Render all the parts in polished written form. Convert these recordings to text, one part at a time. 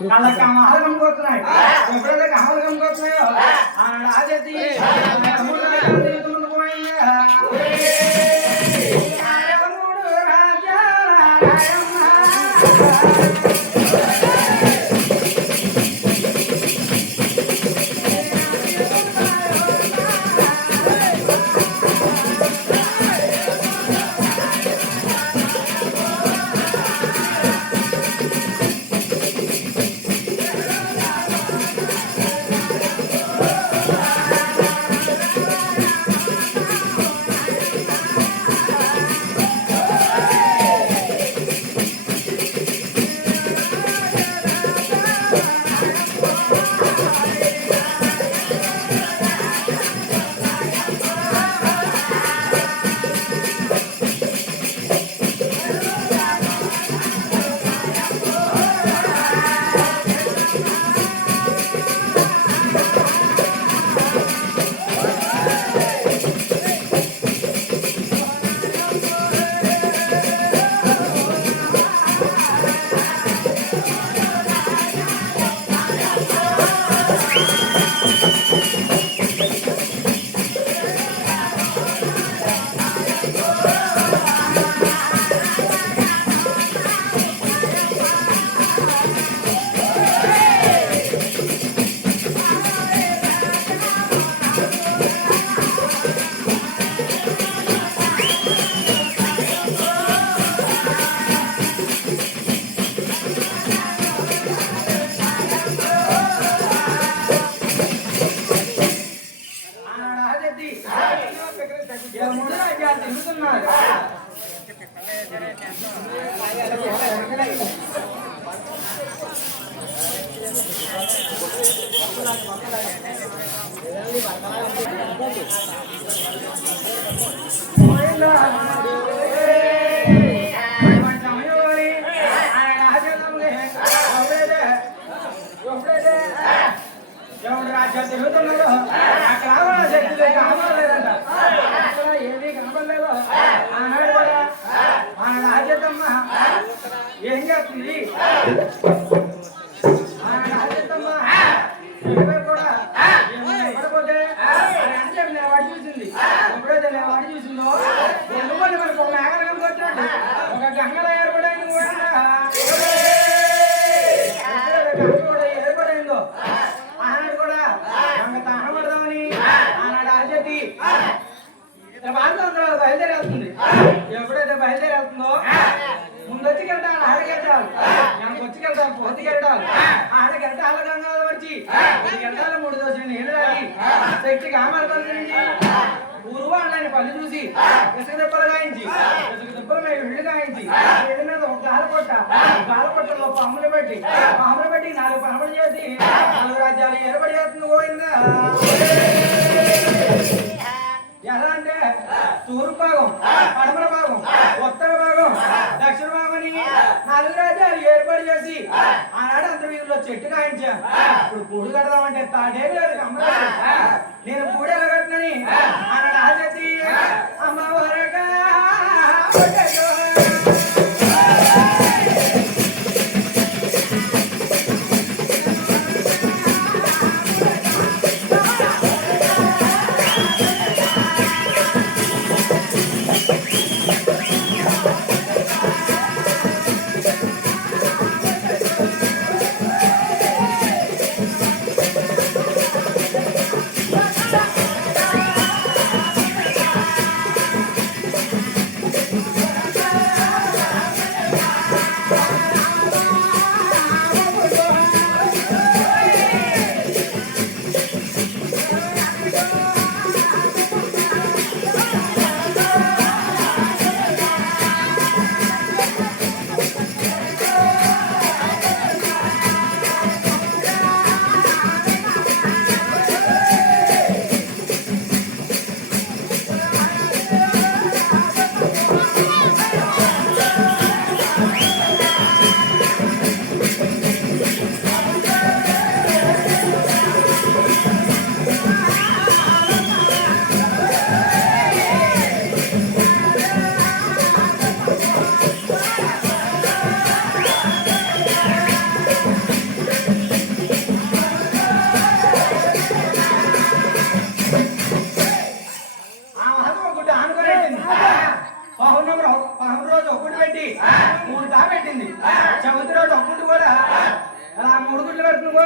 అలా కమాలు కమ్ముకొస్తున్నాయి ఎప్పుడైతే కమాలు కమ్ముకొస్తున్నాయో ఆనాడు ఆదేశి ముందు పోయిందా ఏం చేస్తుంది వాడు చూసింది ఎప్పుడైతే వాడు చూసిందో ఎందుకంటే మనకు ఒక మేఘం వచ్చాడు ఒక గంగలో ఏర్పడైంది కూడా ఏర్పడైందో ఆనాడు కూడా గంగ తాహపడదామని ఆనాడు ఆచేతి బయలుదేరేస్తుంది ఎప్పుడైతే బయలుదేరేస్తుందో ముందొచ్చికెళ్తాను ఆడకెళ్తాను నాకు వచ్చికెళ్తాను పొద్దుకెళ్తాను ఆడకెళ్తా అలగంగా వచ్చి గంటల 3 దోశలు నీళ్ళు తాగి శక్తికి ఆమెల కలిగించి ఊరువాళ్ళని పళ్ళు చూసి ఇసుక దెబ్బలు గాయించి ఇసుక దెబ్బల మీద ఇళ్ళు గాయించి ఇళ్ళ మీద ఒక గాలపట్టలో పాములు పెట్టి 4 పనులు చేసి 4 రాజ్యాలు ఏర్పడి చేస్తుంది పోయిందా ఎలా అంటే తూర్పు భాగం పడమర భాగం ఉత్తర భాగం దక్షిణ భాగం అని 4 రాజ్యాలు ఏర్పాటు చేసి ఆనాడు అంత వీధిలో చెట్టు కాయించా ఇప్పుడు పూడు కడదామంటే తాడే లేదు అమ్మ నేను పూడు ఎలా కట్టినని ఆనాడు ఆచేసి అమ్మవారగా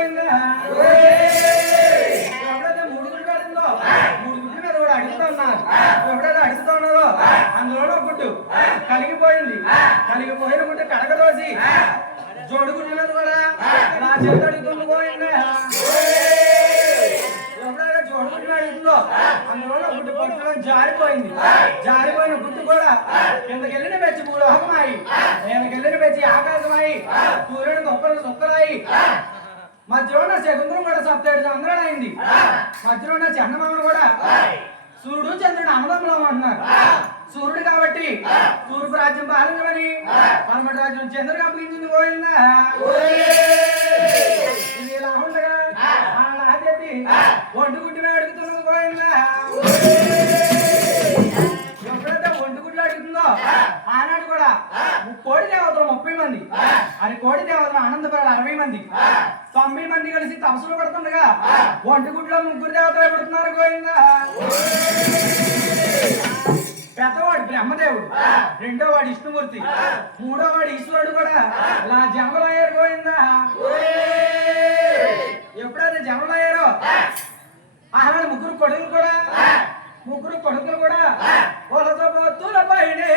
పోయిందా ఎప్పుడైతే 3 గుడ్లు కడుతుందో 3 గుడ్ల మీద కూడా అడుగుతా ఉన్నారు ఎప్పుడైతే అడుగుతా ఉన్నదో అందులో గుడ్డు కలిగిపోయింది కలిగిపోయిన గుడ్డు కడగదోసి జోడు గుడ్ల మీద కూడా నా చేతి అడుగుతుంది పోయిందా ఎప్పుడైతే జోడు గుడ్లు అడుగుతుందో అందులో గుడ్డు పట్టుకొని జారిపోయింది జారిపోయిన గుడ్డు కూడా కిందకెళ్ళిన పెంచి భూలోకమాయి కిందకెళ్ళిన పెంచి ఆకాశమాయి సూర్యుడు గొప్పలు సొక్కరాయి మధ్యలో ఉన్న శకుంతలం కూడా 7 చంద్రుడు అయింది మధ్యలో ఉన్న చంద్రమామను కూడా సూర్యుడు చంద్రుడు అన్నదమ్ములం అంటున్నారు సూర్యుడు కాబట్టి తూర్పు రాజ్యం పాలించమని పరమటి రాజ్యం చంద్రుడు అప్పగించింది పోయిందా ఇది ఇలా ఉండగా ఒంటి గుడ్డున అడుగుతున్నది పోయిందా ఎప్పుడైతే ఒంటి గుడ్లు అడుగుతుందో ఆనాడు కూడా కోడి దేవతలు 30 మంది అది కోడి దేవతలు ఆనందపడాలి 60 మంది 9 మంది కలిసి తపస్సులు పడుతుండగా ఒంటి గుడ్లో 3 దేవతలు పడుతున్నారు పోయిందా పెద్దవాడు బ్రహ్మదేవుడు రెండోవాడు విష్ణుమూర్తి మూడోవాడు ఈశ్వరుడు కూడా ఇలా జమలయ్యారు పోయిందా ఎప్పుడైతే జమలయ్యారో ఆనాడు 3 కొడుకులు కూడా 3 కొడుకులు కూడా వాళ్ళతో పొత్తుల పైనే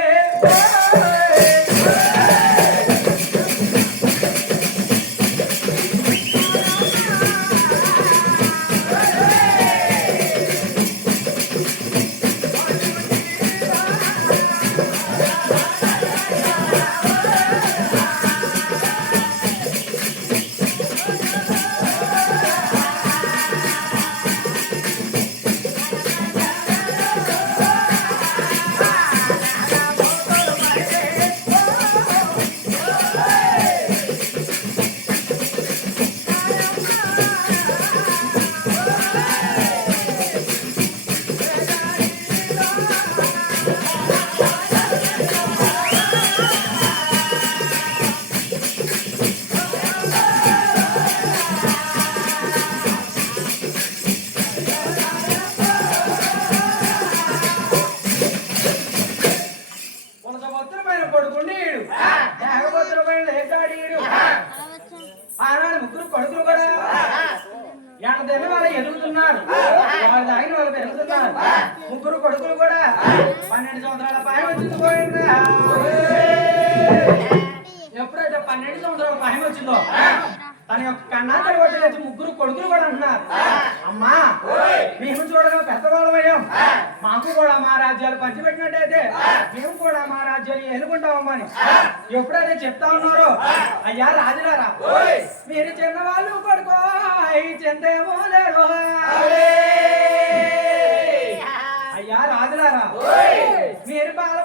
ఆనాడు 3 కొడుకులు కూడా ఎనదెన్న వాళ్ళు ఎదుగుతున్నారు వాళ్ళు తాగిన వాళ్ళు పెరుగుతున్నారు 3 కొడుకులు కూడా 12 సంవత్సరాల పైన వచ్చింది పోయిందా ఎప్పుడైతే 12 సంవత్సరాల పైన వచ్చిందో తన యొక్క కన్నాతలు కొట్టి 3 కొడుకులు కూడా అంటున్నారు అమ్మా మేము చూడగా పెద్దవాళ్ళమయ్యాం మాకు కూడా మా రాజ్యాలు పంచిపెట్టినట్టయితే మేము కూడా మా రాజ్యాలు ఎన్నుకుంటామమ్మా అని ఎప్పుడైతే చెప్తా ఉన్నారో అయ్యా రాజులారా మీరు చిన్నవాళ్ళు కొడుకో చెందేమో లేరు అయ్యా రాజులారా మీరు బాల